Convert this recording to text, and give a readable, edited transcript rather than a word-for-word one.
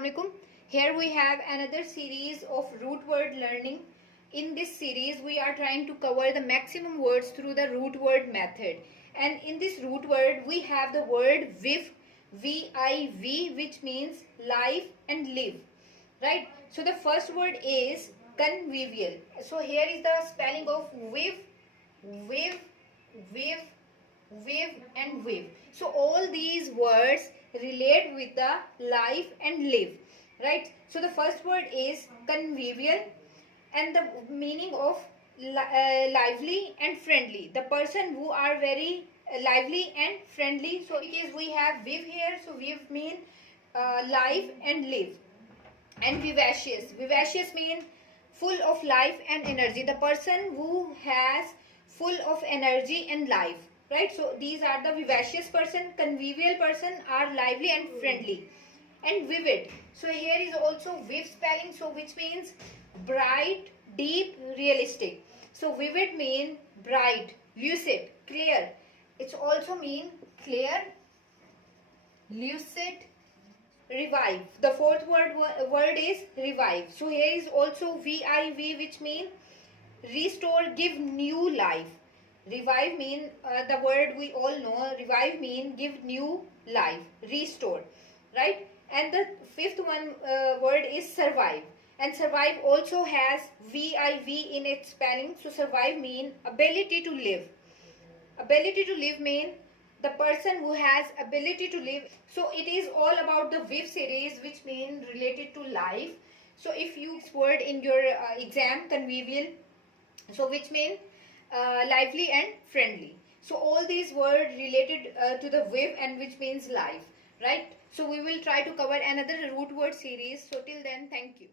Assalamualaikum. Here we have another series of root word learning. In this series we are trying to cover the maximum words through the root word method. And in this root word we have the word VIV, V-I-V, which means life and live. Right? So the first word is convivial. So here is the spelling of VIV, VIV, VIV, VIV and VIV. So all these words relate with the life and live, right? So the first word is convivial, and the meaning of lively and friendly. The person who are very lively and friendly. So because we have VIV here, so VIV mean life and live. And vivacious. Vivacious mean full of life and energy. The person who has full of energy and life. Right, so these are the vivacious person. Convivial person are lively and friendly. And vivid, so here is also viv spelling, so which means bright, deep, realistic. So vivid mean bright, lucid, clear. It's also mean clear, lucid, revive. The fourth word is revive. So here is also VIV, which mean restore, give new life. Revive mean the word we all know. Revive mean give new life, restore, right? And the fifth word is survive. And survive also has VIV in its spelling. So survive mean ability to live. Ability to live mean the person who has ability to live. So it is all about the VIV series, which mean related to life. So if you use word in your exam, convivial, so which mean lively and friendly. So all these words related to the VIV, and which means life, right? So we will try to cover another root word series. So till then, thank you.